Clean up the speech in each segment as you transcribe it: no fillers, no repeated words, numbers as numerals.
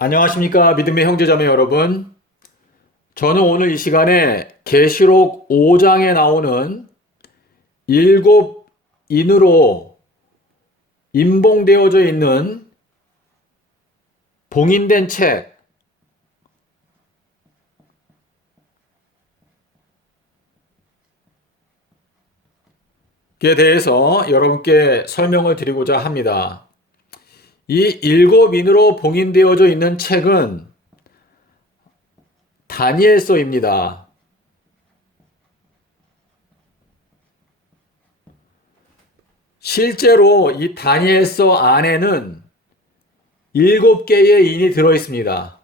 안녕하십니까 믿음의 형제자매 여러분. 저는 오늘 이 시간에 계시록 5장에 나오는 일곱 인으로 임봉되어져 있는 봉인된 책에 대해서 여러분께 설명을 드리고자 합니다. 이 일곱 인으로 봉인되어져 있는 책은 다니엘서입니다. 실제로 이 다니엘서 안에는 일곱 개의 인이 들어 있습니다.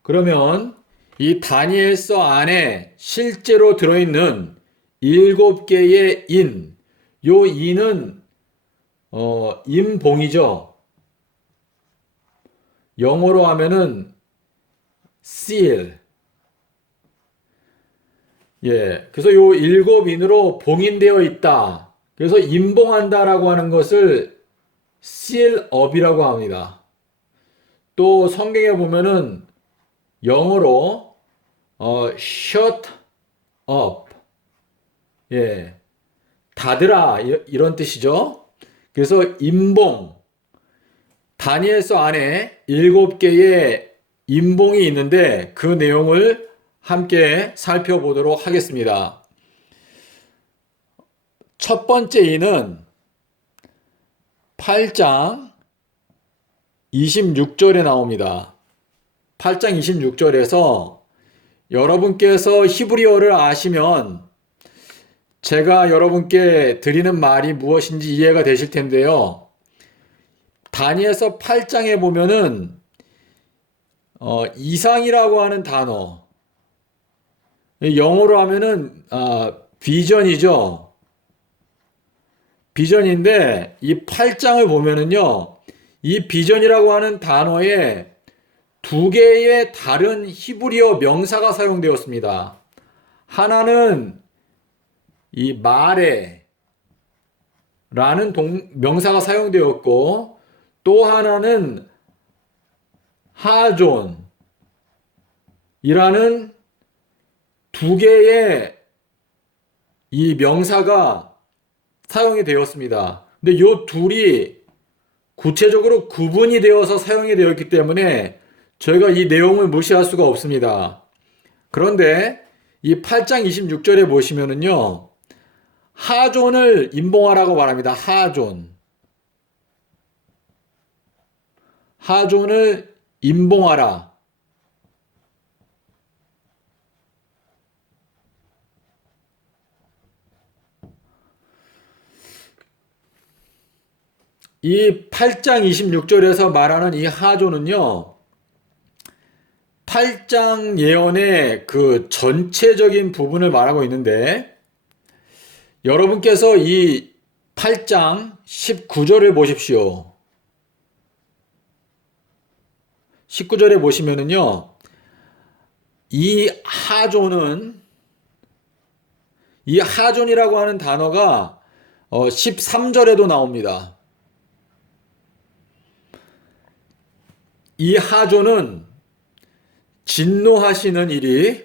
그러면 이 다니엘서 안에 실제로 들어있는 일곱 개의 인, 요 인은 임봉이죠. 영어로 하면은 seal. 예, 그래서 요 일곱 인으로 봉인되어 있다. 그래서 임봉한다라고 하는 것을 seal up이라고 합니다. 또 성경에 보면은 영어로 shut up, 예, 닫으라 이런 뜻이죠. 그래서 임봉, 다니엘서 안에 일곱 개의 임봉이 있는데 그 내용을 함께 살펴보도록 하겠습니다. 첫 번째 인은 8장 26절에 나옵니다. 8장 26절에서 여러분께서 히브리어를 아시면 제가 여러분께 드리는 말이 무엇인지 이해가 되실 텐데요. 다니엘서 8장에 보면은 이상이라고 하는 단어, 영어로 하면은 비전이죠. 비전인데 이 8장을 보면은요. 이 비전이라고 하는 단어에 두 개의 다른 히브리어 명사가 사용되었습니다. 하나는 이 마레라는 명사가 사용되었고 또 하나는 하존이라는 두 개의 이 명사가 사용이 되었습니다. 근데 이 둘이 구체적으로 구분이 되어서 사용이 되었기 때문에 저희가 이 내용을 무시할 수가 없습니다. 그런데 이 8장 26절에 보시면은요, 하존을 임봉하라고 말합니다. 하존을 임봉하라. 이 8장 26절에서 말하는 이 하존은요, 8장 예언의 그 전체적인 부분을 말하고 있는데, 여러분께서 이 8장 19절을 보십시오. 19절에 보시면은요, 이 하존이라고 하는 단어가 13절에도 나옵니다. 이 하존은 진노하시는 일이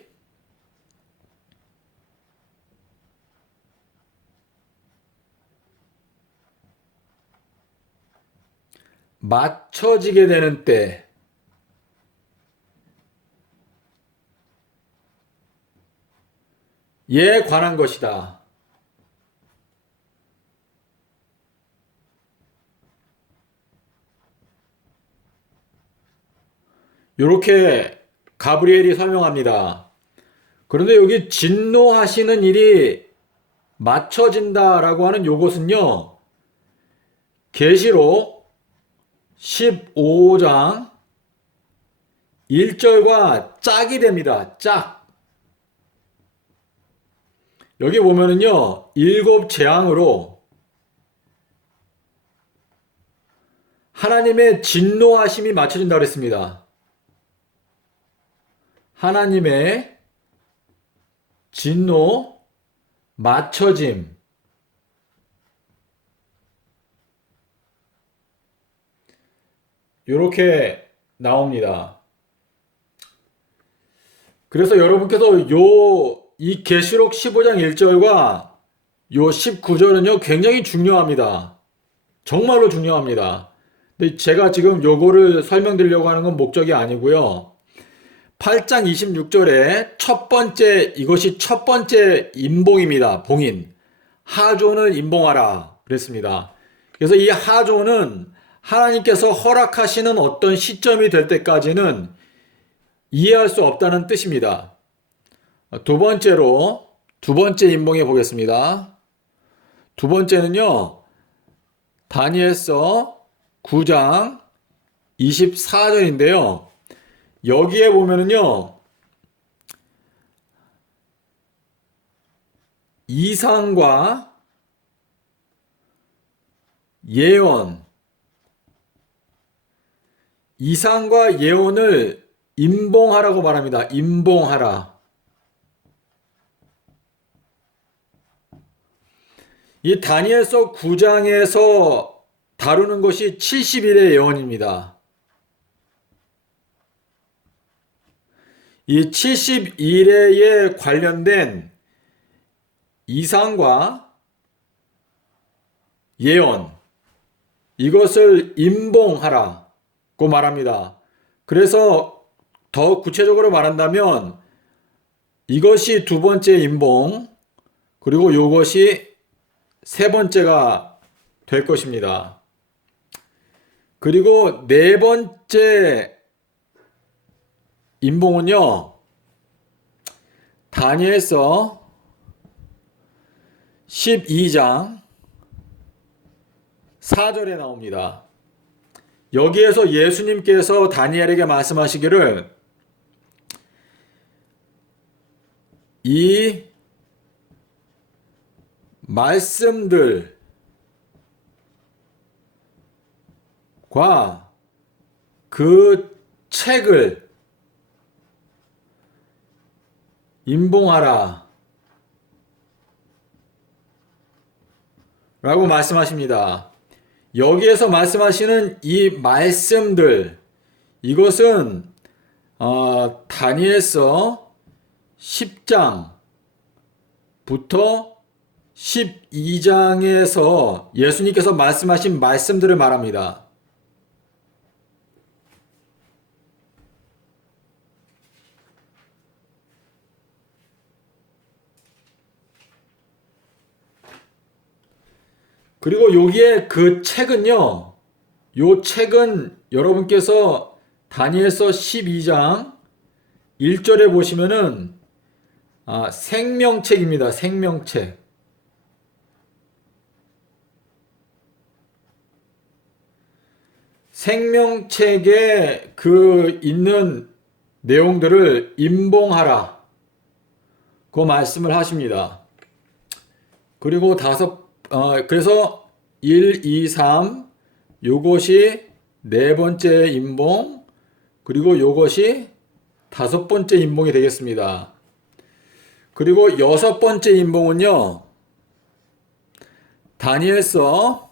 맞춰지게 되는 때에 관한 것이다. 이렇게 가브리엘이 설명합니다. 그런데 여기 진노하시는 일이 맞춰진다라고 하는 요것은요, 계시록 15장 1절과 짝이 됩니다. 짝. 여기 보면은요, 일곱 재앙으로 하나님의 진노하심이 맞춰진다고 그랬습니다. 하나님의 진노, 맞춰짐. 이렇게 나옵니다. 그래서 여러분께서 이 계시록 15장 1절과 요 19절은요, 굉장히 중요합니다. 정말로 중요합니다. 근데 제가 지금 요거를 설명드리려고 하는 건 목적이 아니고요. 8장 26절에 이것이 첫 번째 임봉입니다. 봉인. 하존을 임봉하라. 그랬습니다. 그래서 이 하존은 하나님께서 허락하시는 어떤 시점이 될 때까지는 이해할 수 없다는 뜻입니다. 두 번째 임봉해 보겠습니다. 두 번째는요, 다니엘서 9장 24절인데요. 여기에 보면은요, 이상과 예언, 이상과 예언을 임봉하라고 말합니다. 임봉하라. 이 다니엘서 9장에서 다루는 것이 70일의 예언입니다. 이 70일에 관련된 이상과 예언, 이것을 임봉하라고 말합니다. 그래서 더 구체적으로 말한다면 이것이 두 번째 임봉, 그리고 이것이 세 번째가 될 것입니다. 그리고 네 번째 임봉은요, 다니엘서 12장 4절에 나옵니다. 여기에서 예수님께서 다니엘에게 말씀하시기를 이 말씀들과 그 책을 임봉하라 라고 말씀하십니다. 여기에서 말씀하시는 이 말씀들, 이것은 다니엘서 10장부터 12장에서 예수님께서 말씀하신 말씀들을 말합니다. 그리고 여기에 그 책은요, 요 책은 여러분께서 다니엘서 12장 1절에 보시면은 생명책입니다. 생명책. 생명책에 그 있는 내용들을 임봉하라. 그 말씀을 하십니다. 그리고 그래서 1, 2, 3 요것이 네 번째 임봉, 그리고 요것이 다섯 번째 임봉이 되겠습니다. 그리고 여섯 번째 임봉은요, 다니엘서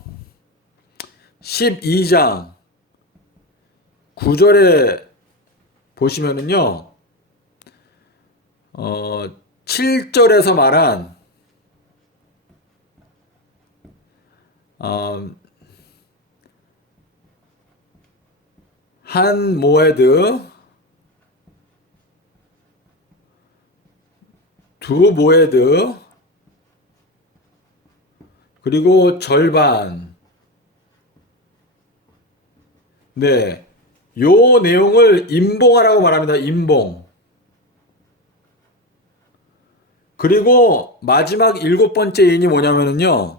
12장 9절에 보시면은요, 7절에서 말한 한 모에드, 두 모에드, 그리고 절반. 네. 요 내용을 임봉하라고 말합니다. 임봉. 그리고 마지막 일곱 번째 인이 뭐냐면은요,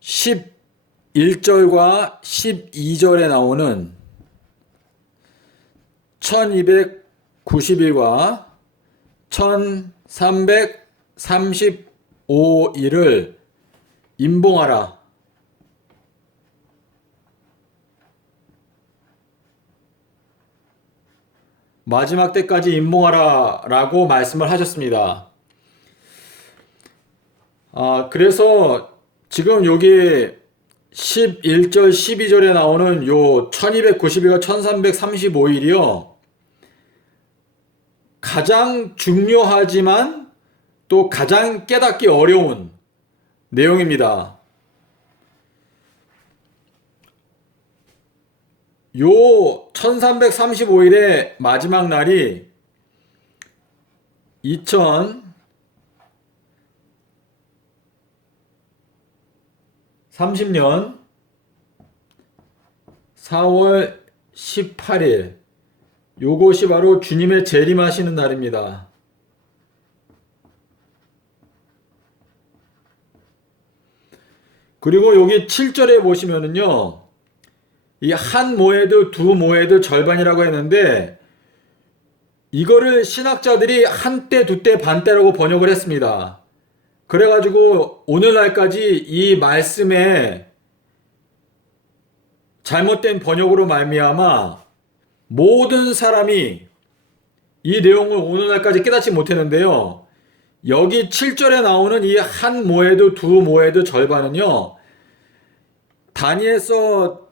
11절과 12절에 나오는 1290일과 1335일을 임봉하라. 마지막 때까지 임봉하라 라고 말씀을 하셨습니다. 그래서 지금 여기 11절, 12절에 나오는 요 1290일과 1335일이요. 가장 중요하지만 또 가장 깨닫기 어려운 내용입니다. 요 1335일의 마지막 날이 2030년 4월 18일, 요것이 바로 주님의 재림하시는 날입니다. 그리고 여기 7절에 보시면은요, 이 한 모에드, 두 모에드 절반이라고 했는데, 이거를 신학자들이 한때, 두때, 반때라고 번역을 했습니다. 그래가지고 오늘날까지 이 말씀에 잘못된 번역으로 말미암아 모든 사람이 이 내용을 오늘날까지 깨닫지 못했는데요. 여기 7절에 나오는 이 한 모에드, 두 모에드 절반은요, 다니엘서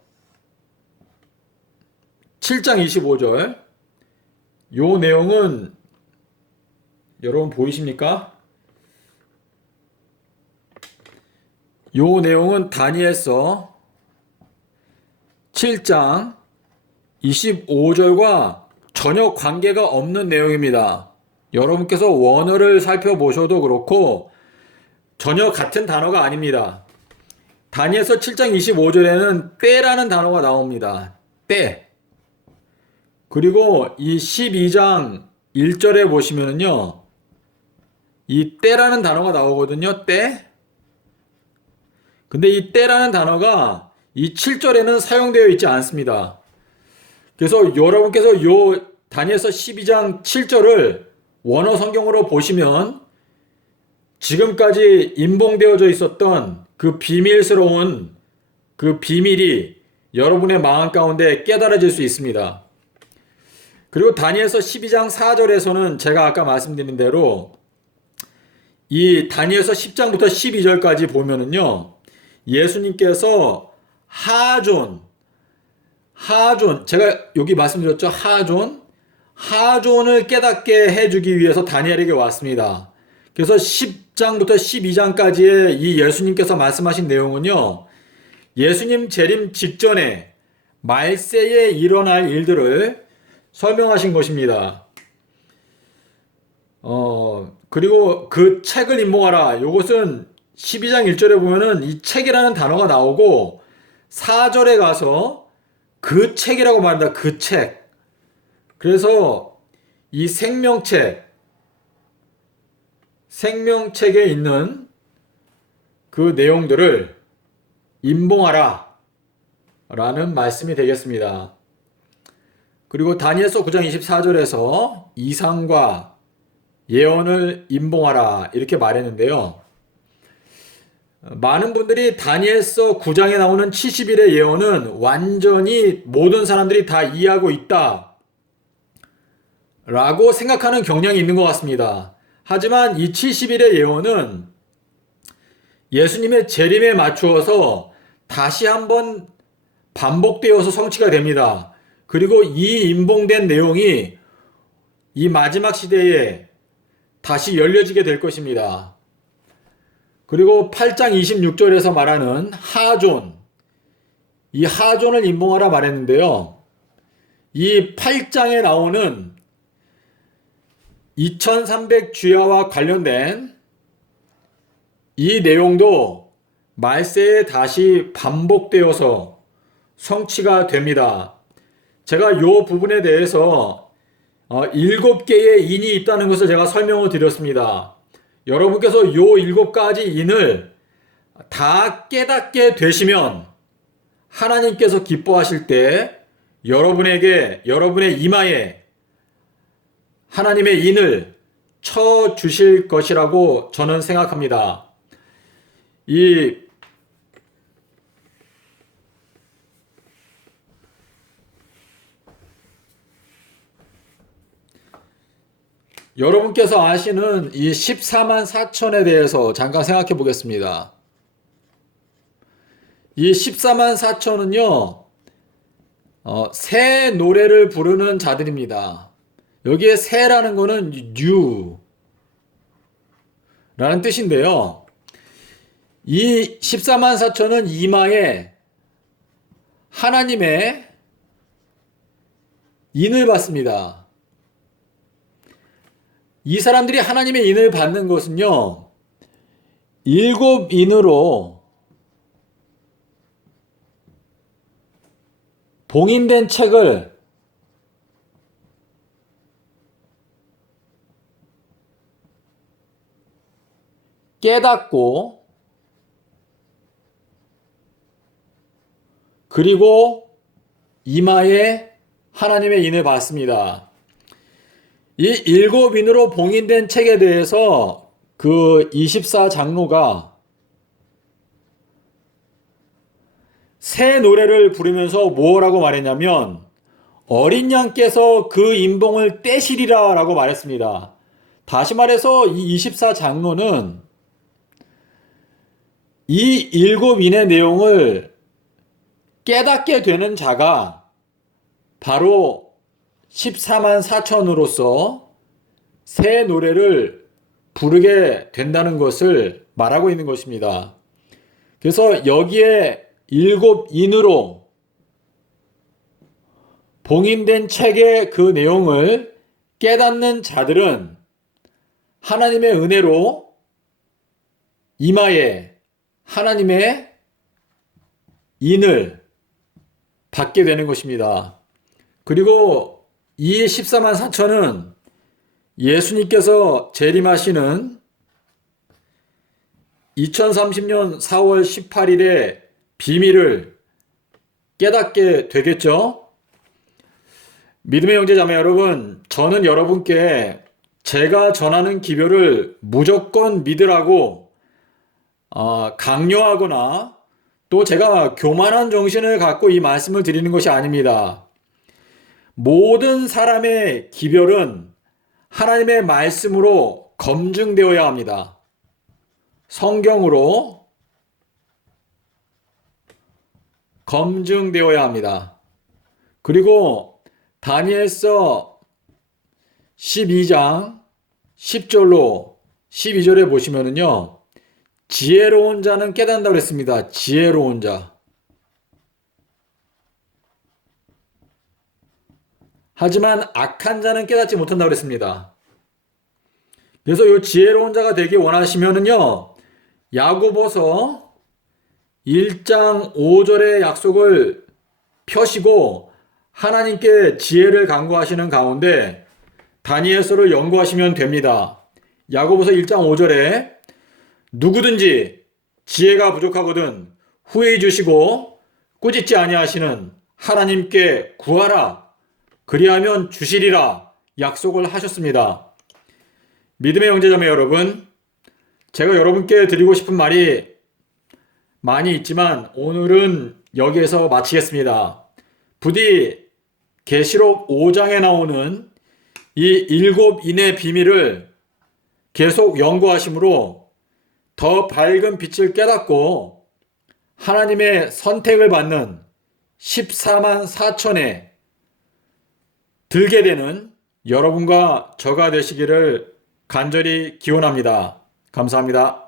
7장 25절, 요 내용은 여러분 보이십니까? 요 내용은 다니엘서 7장 25절과 전혀 관계가 없는 내용입니다. 여러분께서 원어를 살펴보셔도 그렇고 전혀 같은 단어가 아닙니다. 다니엘서 7장 25절에는 때라는 단어가 나옵니다. 때. 그리고 이 12장 1절에 보시면은요, 이 때라는 단어가 나오거든요. 때. 근데 이 때라는 단어가 이 7절에는 사용되어 있지 않습니다. 그래서 여러분께서 요 다니엘서 12장 7절을 원어 성경으로 보시면 지금까지 임봉되어져 있었던 그 비밀스러운 그 비밀이 여러분의 마음 가운데 깨달아질 수 있습니다. 그리고 다니엘서 12장 4절에서는 제가 아까 말씀드린 대로 이 다니엘서 10장부터 12절까지 보면은요, 예수님께서 제가 여기 말씀드렸죠. 하존을 깨닫게 해주기 위해서 다니엘에게 왔습니다. 그래서 10장부터 12장까지의 이 예수님께서 말씀하신 내용은요, 예수님 재림 직전에 말세에 일어날 일들을 설명하신 것입니다. 그리고 그 책을 임봉하라. 이것은 12장 1절에 보면은 이 책이라는 단어가 나오고 4절에 가서 그 책이라고 말합니다. 그 책. 그래서 이 생명책에 있는 그 내용들을 임봉하라 라는 말씀이 되겠습니다. 그리고 다니엘서 9장 24절에서 이상과 예언을 임봉하라 이렇게 말했는데요. 많은 분들이 다니엘서 9장에 나오는 70일의 예언은 완전히 모든 사람들이 다 이해하고 있다 라고 생각하는 경향이 있는 것 같습니다. 하지만 이 70일의 예언은 예수님의 재림에 맞추어서 다시 한번 반복되어서 성취가 됩니다. 그리고 이 임봉된 내용이 이 마지막 시대에 다시 열려지게 될 것입니다. 그리고 8장 26절에서 말하는 이 하존을 임봉하라 말했는데요. 이 8장에 나오는 2300 주야와 관련된 이 내용도 말세에 다시 반복되어서 성취가 됩니다. 제가 이 부분에 대해서 7개의 인이 있다는 것을 제가 설명을 드렸습니다. 여러분께서 이 7가지 인을 다 깨닫게 되시면 하나님께서 기뻐하실 때 여러분의 이마에 하나님의 인을 쳐 주실 것이라고 저는 생각합니다. 여러분께서 아시는 이 14만 4천에 대해서 잠깐 생각해 보겠습니다. 이 14만 4천은요, 새 노래를 부르는 자들입니다. 여기에 새라는 거는 뉴라는 뜻인데요. 이 14만 4천은 이마에 하나님의 인을 받습니다. 이 사람들이 하나님의 인을 받는 것은요, 일곱 인으로 봉인된 책을 깨닫고, 그리고 이마에 하나님의 인을 받습니다. 이 일곱 인으로 봉인된 책에 대해서 그 24장로가 새 노래를 부르면서 뭐라고 말했냐면, 어린 양께서 그 인봉을 떼시리라 라고 말했습니다. 다시 말해서 이 24장로는 이 일곱 인의 내용을 깨닫게 되는 자가 바로 14만 4천으로서 새 노래를 부르게 된다는 것을 말하고 있는 것입니다. 그래서 여기에 일곱 인으로 봉인된 책의 그 내용을 깨닫는 자들은 하나님의 은혜로 이마에 하나님의 인을 받게 되는 것입니다. 그리고 이 14만 4천은 예수님께서 재림하시는 2030년 4월 18일의 비밀을 깨닫게 되겠죠? 믿음의 형제 자매 여러분, 저는 여러분께 제가 전하는 기별을 무조건 믿으라고 강요하거나 또 제가 교만한 정신을 갖고 이 말씀을 드리는 것이 아닙니다. 모든 사람의 기별은 하나님의 말씀으로 검증되어야 합니다. 성경으로 검증되어야 합니다. 그리고 다니엘서 12장 10절로 12절에 보시면은요, 지혜로운 자는 깨닫는다고 그랬습니다. 지혜로운 자. 하지만 악한 자는 깨닫지 못한다고 그랬습니다. 그래서 이 지혜로운 자가 되기 원하시면은요, 야고보서 1장 5절의 약속을 펴시고 하나님께 지혜를 간구하시는 가운데 다니엘서를 연구하시면 됩니다. 야고보서 1장 5절에 누구든지 지혜가 부족하거든 후회해 주시고 꾸짖지 아니하시는 하나님께 구하라. 그리하면 주시리라 약속을 하셨습니다. 믿음의 형제자매 여러분, 제가 여러분께 드리고 싶은 말이 많이 있지만 오늘은 여기에서 마치겠습니다. 부디 계시록 5장에 나오는 이 일곱 인의 비밀을 계속 연구하심으로 더 밝은 빛을 깨닫고 하나님의 선택을 받는 14만 4천에 들게 되는 여러분과 저가 되시기를 간절히 기원합니다. 감사합니다.